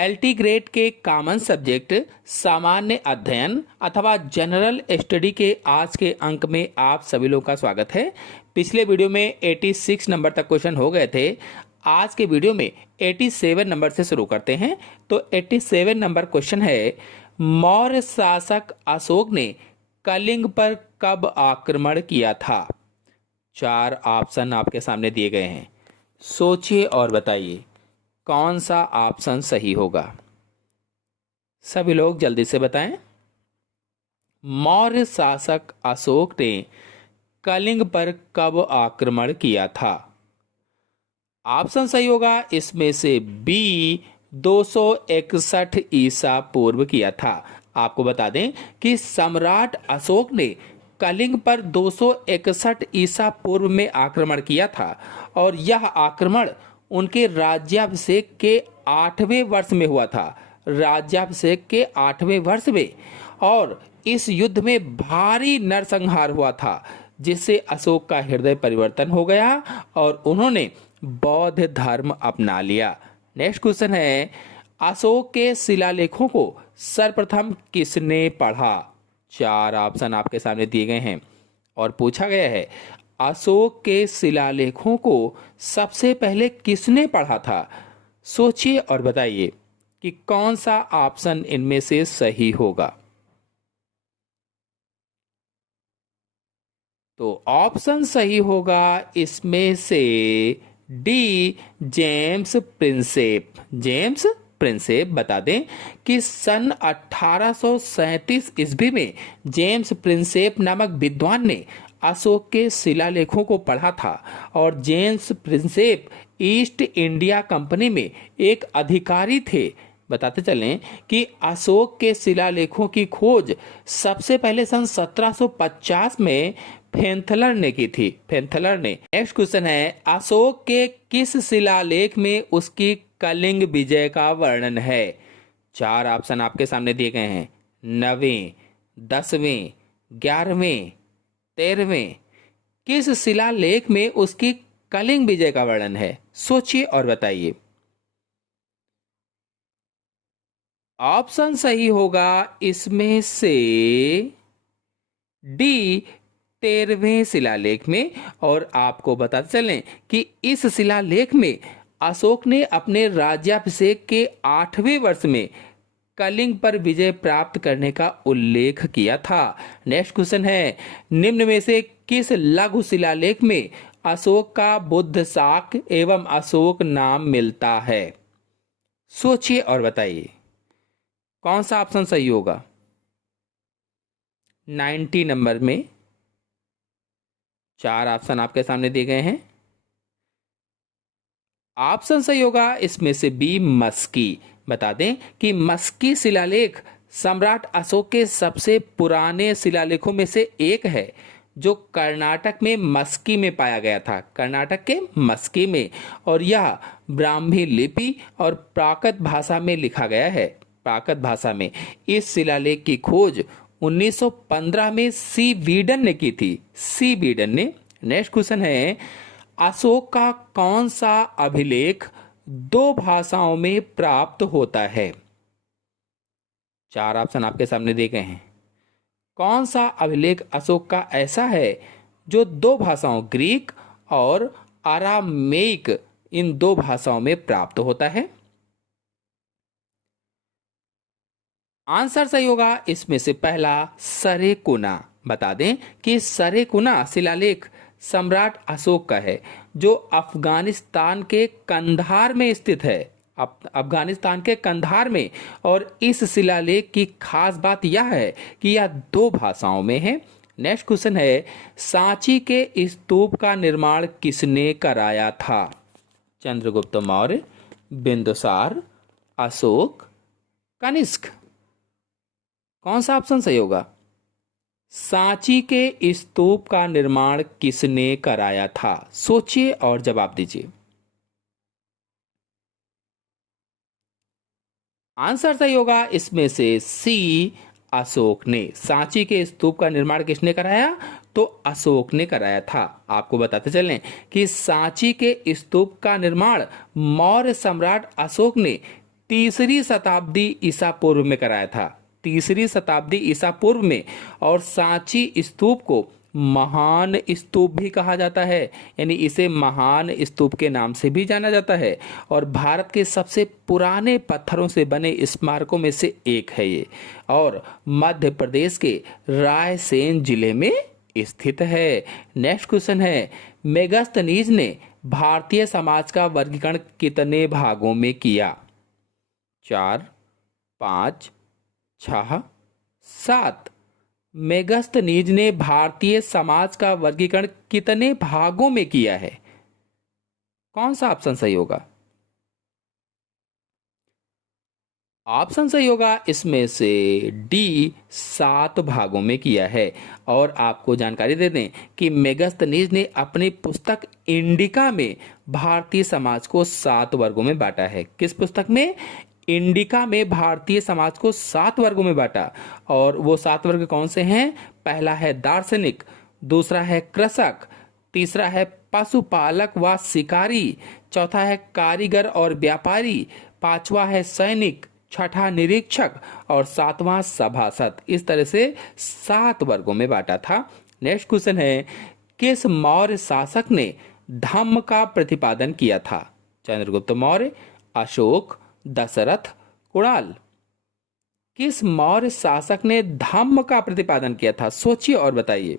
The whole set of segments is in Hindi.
एलटी ग्रेड के कॉमन सब्जेक्ट सामान्य अध्ययन अथवा जनरल स्टडी के आज के अंक में आप सभी लोगों का स्वागत है। पिछले वीडियो में 86 नंबर तक क्वेश्चन हो गए थे। आज के वीडियो में 87 नंबर से शुरू करते हैं। तो 87 नंबर क्वेश्चन है, मौर्य शासक अशोक ने कलिंग पर कब आक्रमण किया था? 4 ऑप्शन आपके सामने दिए गए हैं। सोचिए और बताइए कौन सा ऑप्शन सही होगा। सभी लोग जल्दी से बताएं। मौर्य शासक अशोक ने कलिंग पर कब आक्रमण किया था? ऑप्शन सही होगा इसमें से बी 261 ईसा पूर्व किया था। आपको बता दें कि सम्राट अशोक ने कलिंग पर 261 ईसा पूर्व में आक्रमण किया था और यह आक्रमण उनके राज्याभिषेक के 8वें वर्ष में हुआ था। राज्याभिषेक के 8वें वर्ष में, और इस युद्ध में भारी नरसंहार हुआ था, जिससे अशोक का हृदय परिवर्तन हो गया और उन्होंने बौद्ध धर्म अपना लिया। नेक्स्ट क्वेश्चन है, अशोक के शिलालेखों को सर्वप्रथम किसने पढ़ा? 4 ऑप्शन आपके सामने दिए गए हैं और पूछा गया है, अशोक के शिलालेखों को सबसे पहले किसने पढ़ा था? सोचिए और बताइए कि कौन सा ऑप्शन इनमें से सही होगा। तो ऑप्शन सही होगा इसमें से D, James Prinsep. James Prinsep. बता दें कि सन 1837 ईस्वी में जेम्स प्रिंसेप नामक विद्वान ने अशोक के शिलालेखों को पढ़ा था और James Prinsep east India company में एक अधिकारी थे। बताते चलें कि अशोक के शिलालेखों की खोज सबसे पहले सन 1750 में फेंथलर ने की थी। फेंथलर ने। नेक्स्ट क्वेश्चन है, अशोक के किस शिलालेख में उसकी कलिंग विजय का वर्णन है? 4 ऑप्शन आपके सामने दिए गए हैं। 9वें, 10वें, 11वें, 13वें। किस शिलालेख में उसकी कलिंग विजय का वर्णन है? सोचिए और बताइए। ऑप्शन सही होगा इसमें से डी, 13वें शिलालेख में। और आपको बताते चलें कि इस शिलालेख में अशोक ने अपने राज्याभिषेक के 8वें वर्ष में कलिंग पर विजय प्राप्त करने का उल्लेख किया था। नेक्स्ट क्वेश्चन है, निम्न में से किस लघु शिलालेख में अशोक का बुद्ध शाक एवं अशोक नाम मिलता है? सोचिए और बताइए कौन सा ऑप्शन सही होगा। 90 नंबर में 4 ऑप्शन आपके सामने दिए गए हैं। ऑप्शन सही होगा इसमें से बी, मस्की। बता दें कि मस्की शिलालेख सम्राट अशोक के सबसे पुराने शिलालेखों में से एक है, जो कर्नाटक में मस्की में पाया गया था। कर्नाटक के मस्की में। और यह ब्राह्मी लिपि और प्राकृत भाषा में लिखा गया है। प्राकृत भाषा में। इस शिलालेख की खोज 1915 में सी वीडन ने की थी। सी वीडन ने। नेक्स्ट क्वेश्चन है, अशोक का कौन सा अभिलेख 2 भाषाओं में प्राप्त होता है? 4 ऑप्शन आपके सामने दिए गए हैं। कौन सा अभिलेख अशोक का ऐसा है जो 2 भाषाओं, ग्रीक और अरामेइक, इन 2 भाषाओं में प्राप्त होता है? आंसर सही होगा इसमें से पहला, सरेकुना। बता दें कि सरेकुना शिलालेख सम्राट अशोक का है, जो अफगानिस्तान के कंधार में स्थित है। अफगानिस्तान के कंधार में। और इस शिलालेख की खास बात यह है कि यह 2 भाषाओं में है। नेक्स्ट क्वेश्चन है, सांची के स्तूप का निर्माण किसने कराया था? चंद्रगुप्त मौर्य, बिंदुसार, अशोक, कनिष्क। कौन सा ऑप्शन सही होगा? सांची के स्तूप का निर्माण किसने कराया था? सोचिए और जवाब दीजिए। आंसर सही होगा इसमें से सी, अशोक ने। सांची के स्तूप का निर्माण किसने कराया? तो अशोक ने कराया था। आपको बताते चलें कि सांची के स्तूप का निर्माण मौर्य सम्राट अशोक ने तीसरी शताब्दी ईसा पूर्व में कराया था, तीसरी शताब्दी ईसा पूर्व में। और सांची स्तूप को महान स्तूप भी कहा जाता है, यानी इसे महान स्तूप के नाम से भी जाना जाता है। और भारत के सबसे पुराने पत्थरों से बने स्मारकों में से एक है ये, और मध्य प्रदेश के रायसेन जिले में स्थित है। नेक्स्ट क्वेश्चन है, मेगास्थनीज ने भारतीय समाज का वर्गीकरण कितने भागों में किया? 4, 5, 6, 7। मेगास्थनीज ने भारतीय समाज का वर्गीकरण कितने भागों में किया है? कौन सा ऑप्शन सही होगा? ऑप्शन सही होगा इसमें से डी, 7 भागों में किया है। और आपको जानकारी दे दें कि मेगास्थनीज ने अपनी पुस्तक इंडिका में भारतीय समाज को 7 वर्गों में बांटा है। किस पुस्तक में? इंडिका में भारतीय समाज को 7 वर्गों में बांटा। और वो 7 वर्ग कौन से हैं? पहला है दार्शनिक, दूसरा है कृषक, तीसरा है पशुपालक व शिकारी, चौथा है कारीगर और व्यापारी, पांचवा है सैनिक, छठा निरीक्षक और सातवां सभासद। इस तरह से 7 वर्गों में बांटा था। नेक्स्ट क्वेश्चन है, किस मौर्य शासक ने धम्म का प्रतिपादन किया था? चंद्रगुप्त मौर्य, अशोक, दशरथ, कुणाल। किस मौर्य शासक ने धम्म का प्रतिपादन किया था? सोचिए और बताइए।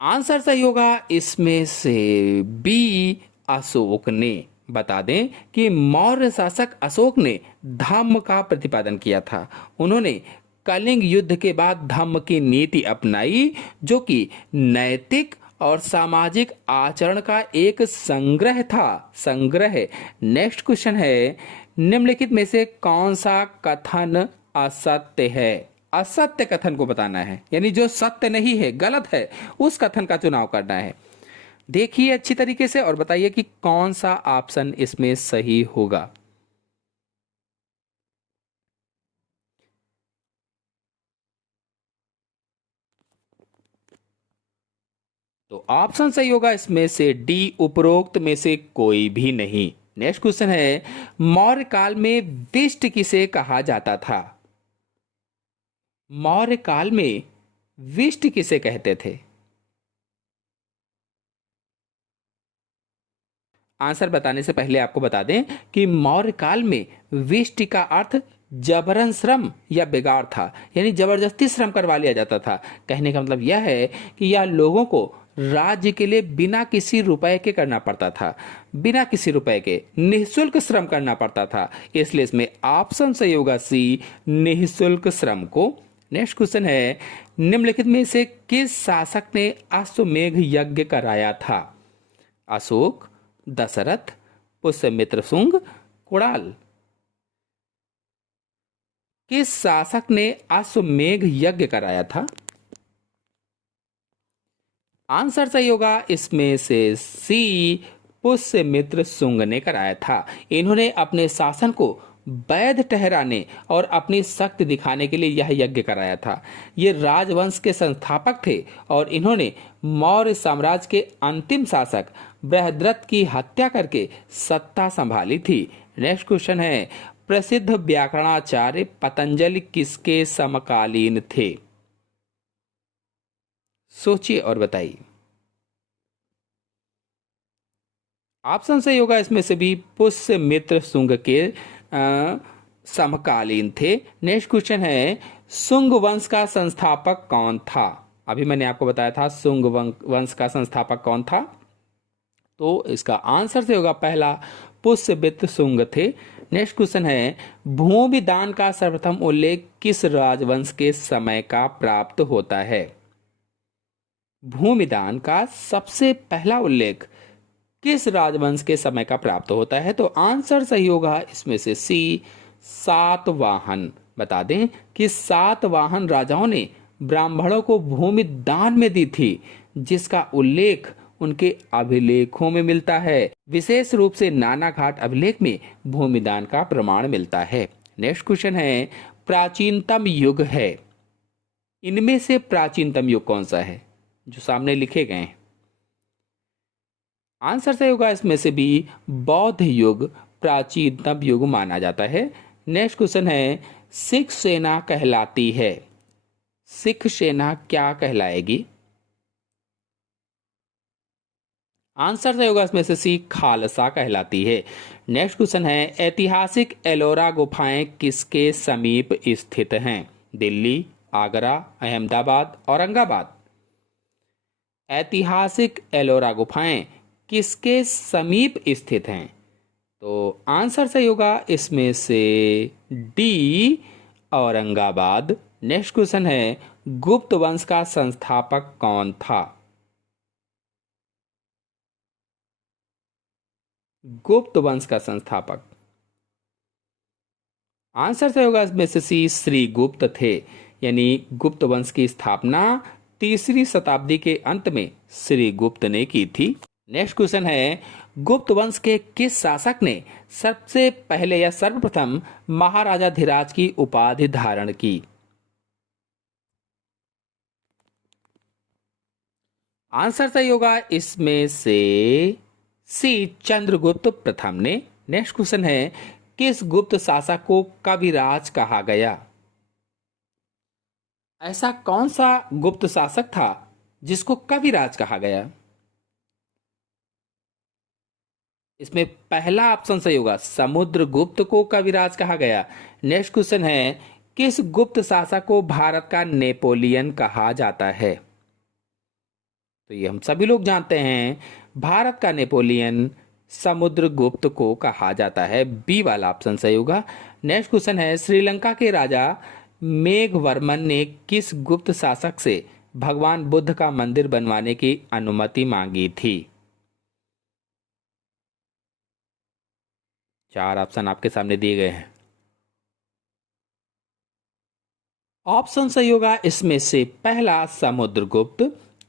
आंसर सही होगा इसमें से बी, अशोक ने। बता दें कि मौर्य शासक अशोक ने धम्म का प्रतिपादन किया था। उन्होंने कलिंग युद्ध के बाद धम्म की नीति अपनाई, जो कि नैतिक और सामाजिक आचरण का एक संग्रह था। संग्रह। नेक्स्ट क्वेश्चन है, निम्नलिखित में से कौन सा कथन असत्य है? असत्य कथन को बताना है, यानी जो सत्य नहीं है, गलत है, उस कथन का चुनाव करना है। देखिए अच्छी तरीके से और बताइए कि कौन सा ऑप्शन इसमें सही होगा। तो ऑप्शन सही होगा इसमें से डी, उपरोक्त में से कोई भी नहीं। नेक्स्ट क्वेश्चन है, मौर्य काल में विष्ट किसे कहा जाता था? मौर्य काल में विष्ट किसे कहते थे? आंसर बताने से पहले आपको बता दें कि मौर्य काल में विष्ट का अर्थ जबरन श्रम या बिगाड़ था, यानी जबरदस्ती श्रम करवा लिया जाता था। कहने का मतलब यह है कि यह लोगों को राज्य के लिए बिना किसी रुपए के करना पड़ता था, बिना किसी रुपए के निःशुल्क श्रम करना पड़ता था। इसलिए इसमें ऑप्शन सही होगा सी, निःशुल्क श्रम को। नेक्स्ट क्वेश्चन है, निम्नलिखित में से किस शासक ने अश्वमेध यज्ञ कराया था? अशोक, दशरथ, पुष्यमित्र शुंग, कुणाल। किस शासक ने अश्वमेध यज्ञ कराया था? आंसर सही होगा इसमें से सी, पुष्यमित्र शुंग ने कराया था। इन्होंने अपने शासन को वैध ठहराने और अपनी शक्ति दिखाने के लिए यह यज्ञ कराया था। ये राजवंश के संस्थापक थे और इन्होंने मौर्य साम्राज्य के अंतिम शासक बृहद्रथ की हत्या करके सत्ता संभाली थी। नेक्स्ट क्वेश्चन है, प्रसिद्ध व्याकरणाचार्य पतंजलि किसके समकालीन थे? सोचिए और बताइए। ऑप्शन सही होगा इसमें से भी, पुष्यमित्र शुंग के समकालीन थे। नेक्स्ट क्वेश्चन है, शुंग वंश का संस्थापक कौन था? अभी मैंने आपको बताया था शुंग वंश का संस्थापक कौन था, तो इसका आंसर से होगा पहला, पुष्यमित्र शुंग थे। नेक्स्ट क्वेश्चन है, भूमि दान का सर्वप्रथम उल्लेख किस राजवंश के समय का प्राप्त होता है? भूमि दान का सबसे पहला उल्लेख किस राजवंश के समय का प्राप्त होता है? तो आंसर सही होगा इसमें से सी, सातवाहन। बता दें कि सातवाहन राजाओं ने ब्राह्मणों को भूमि दान में दी थी, जिसका उल्लेख उनके अभिलेखों में मिलता है। विशेष रूप से नानाघाट अभिलेख में भूमि दान का प्रमाण मिलता है। नेक्स्ट क्वेश्चन है, प्राचीनतम युग है, इनमें से प्राचीनतम युग कौन सा है? जो सामने लिखे गए हैं। आंसर सही होगा इसमें से बी, बौद्ध युग प्राचीनतम युग माना जाता है। नेक्स्ट क्वेश्चन है, सिख सेना कहलाती है, सिख सेना क्या कहलाएगी? आंसर सही होगा इसमें से सी, खालसा कहलाती है। नेक्स्ट क्वेश्चन है, ऐतिहासिक एलोरा गुफाएं किसके समीप स्थित हैं? दिल्ली, आगरा, अहमदाबाद, औरंगाबाद। ऐतिहासिक एलोरा गुफाएं किसके समीप स्थित हैं? तो आंसर सही होगा इसमें से डी, औरंगाबाद। नेक्स्ट क्वेश्चन है, गुप्त वंश का संस्थापक कौन था? गुप्त वंश का संस्थापक, आंसर सही होगा इसमें से सी, श्री गुप्त थे। यानी गुप्त वंश की स्थापना 3री शताब्दी के अंत में श्री गुप्त ने की थी। नेक्स्ट क्वेश्चन है, गुप्त वंश के किस शासक ने सबसे पहले या सर्वप्रथम महाराजाधिराज की उपाधि धारण की? आंसर सही होगा इसमें से सी, चंद्रगुप्त प्रथम ने। नेक्स्ट क्वेश्चन है, किस गुप्त शासक को कविराज कहा गया? ऐसा कौन सा गुप्त शासक था जिसको कविराज कहा गया? इसमें पहला ऑप्शन सही होगा, समुद्रगुप्त को कविराज कहा गया। नेक्स्ट क्वेश्चन है, किस गुप्त शासक को भारत का नेपोलियन कहा जाता है? तो ये हम सभी लोग जानते हैं, भारत का नेपोलियन समुद्रगुप्त को कहा जाता है। बी वाला ऑप्शन सही होगा। नेक्स्ट क्वेश्चन है, श्रीलंका के राजा मेघवर्मन ने किस गुप्त शासक से भगवान बुद्ध का मंदिर बनवाने की अनुमति मांगी थी? 4 ऑप्शन आपके सामने दिए गए हैं। ऑप्शन सही होगा इसमें से पहला, समुद्रगुप्त।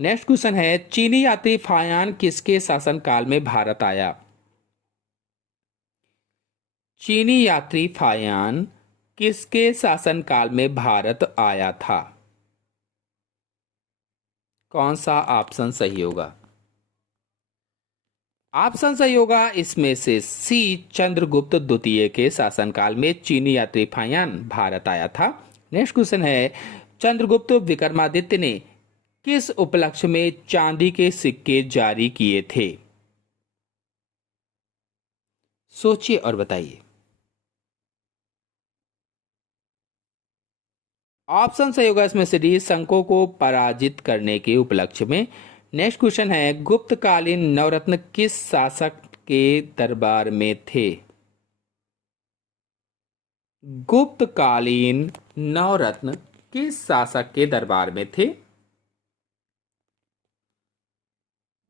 नेक्स्ट क्वेश्चन है, चीनी यात्री फायान किसके शासनकाल में भारत आया? चीनी यात्री फायान किसके शासनकाल में भारत आया था? कौन सा ऑप्शन सही होगा? ऑप्शन सही होगा इसमें से सी, चंद्रगुप्त द्वितीय के शासनकाल में चीनी यात्री फायान भारत आया था। नेक्स्ट क्वेश्चन है, चंद्रगुप्त विक्रमादित्य ने किस उपलक्ष्य में चांदी के सिक्के जारी किए थे? सोचिए और बताइए। ऑप्शन सही होगा इसमें से डी, शंको को पराजित करने के उपलक्ष्य में। नेक्स्ट क्वेश्चन है, गुप्तकालीन नवरत्न किस शासक के दरबार में थे? गुप्तकालीन नवरत्न किस शासक के दरबार में थे?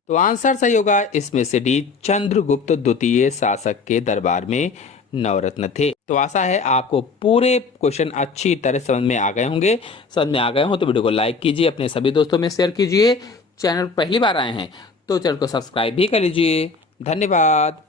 तो आंसर सही होगा इसमें से डी, चंद्रगुप्त द्वितीय शासक के दरबार में नवरत्न थे। तो आशा है आपको पूरे क्वेश्चन अच्छी तरह समझ में आ गए होंगे। समझ में आ गए हो तो वीडियो को लाइक कीजिए, अपने सभी दोस्तों में शेयर कीजिए। चैनल पहली बार आए हैं तो चैनल को सब्सक्राइब भी कर लीजिए। धन्यवाद।